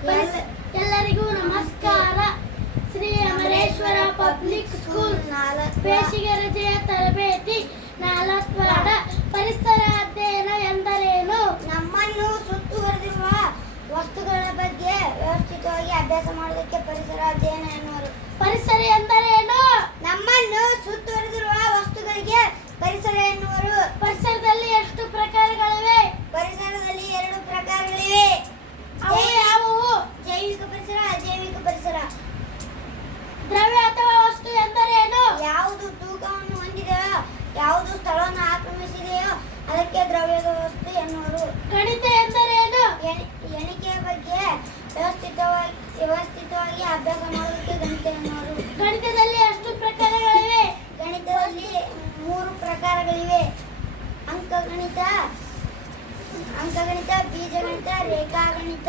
ಎಲ್ಲರಿಗೂ ನಮಸ್ಕಾರ. Shri Amareshwara public school ಬೇಸಿಗೆ ರಜೆಯ ತರಬೇತಿ 4 ಪಾಠ. ಪರಿಸರ ಅಧ್ಯಯನ ಎಂದರೇನು? ನಮ್ಮನ್ನು ಸುತ್ತುವರೆದಿರುವ ವಸ್ತುಗಳ ಬಗ್ಗೆ ವ್ಯವಸ್ಥಿತವಾಗಿ ಅಭ್ಯಾಸ ಮಾಡುವುದಕ್ಕೆ ಪರಿಸರ ಅಧ್ಯಯನ ಎನ್ನುವರು. ಪರಿಸರ ಎಂದರೇನು? ನಮ್ಮನ್ನು ಸುತ್ತುವರೆದಿರುವ ವಸ್ತುಗಳಿಗೆ ಪರಿಸರ ಎನ್ನುವರು. ಪರಿಸರದಲ್ಲಿ ಎಷ್ಟು ಪ್ರಕಾರಗಳಿವೆ? ಪರಿಸರದಲ್ಲಿ 2 ಪ್ರಕಾರಗಳಿವೆ. ಅವು ಯಾವುವು? ಜೈವಿಕ ಪರಿಸರ, ಅಜೈವಿಕ ಪರಿಸರ. ದ್ರವ್ಯ ಅಥವಾ ವಸ್ತು ಎಂದರೇನು? ಯಾವುದು ತೂಕವನ್ನು ಹೊಂದಿದೆಯೋ, ಯಾವುದು ಸ್ಥಳವನ್ನು ಆಕ್ರಮಿಸಿದೆಯೋ ಅದಕ್ಕೆ ದ್ರವ್ಯದ ವಸ್ತು ಎನ್ನುವರು. ಗಣಿತ ಎಂದರೇನು? ಎಣಿಕೆಯ ಬಗ್ಗೆ ವ್ಯವಸ್ಥಿತವಾಗಿ ಅಭ್ಯಾಸ ಮಾಡುವುದಕ್ಕೆ ಗಣಿತ ಎನ್ನುವರು. ಗಣಿತದಲ್ಲಿ ಎಷ್ಟು ಪ್ರಕಾರಗಳಿವೆ? ಗಣಿತದಲ್ಲಿ 3 ಪ್ರಕಾರಗಳಿವೆ. ಅಂಕಗಣಿತ, ಬೀಜಗಣಿತ, ರೇಖಾಗಣಿತ.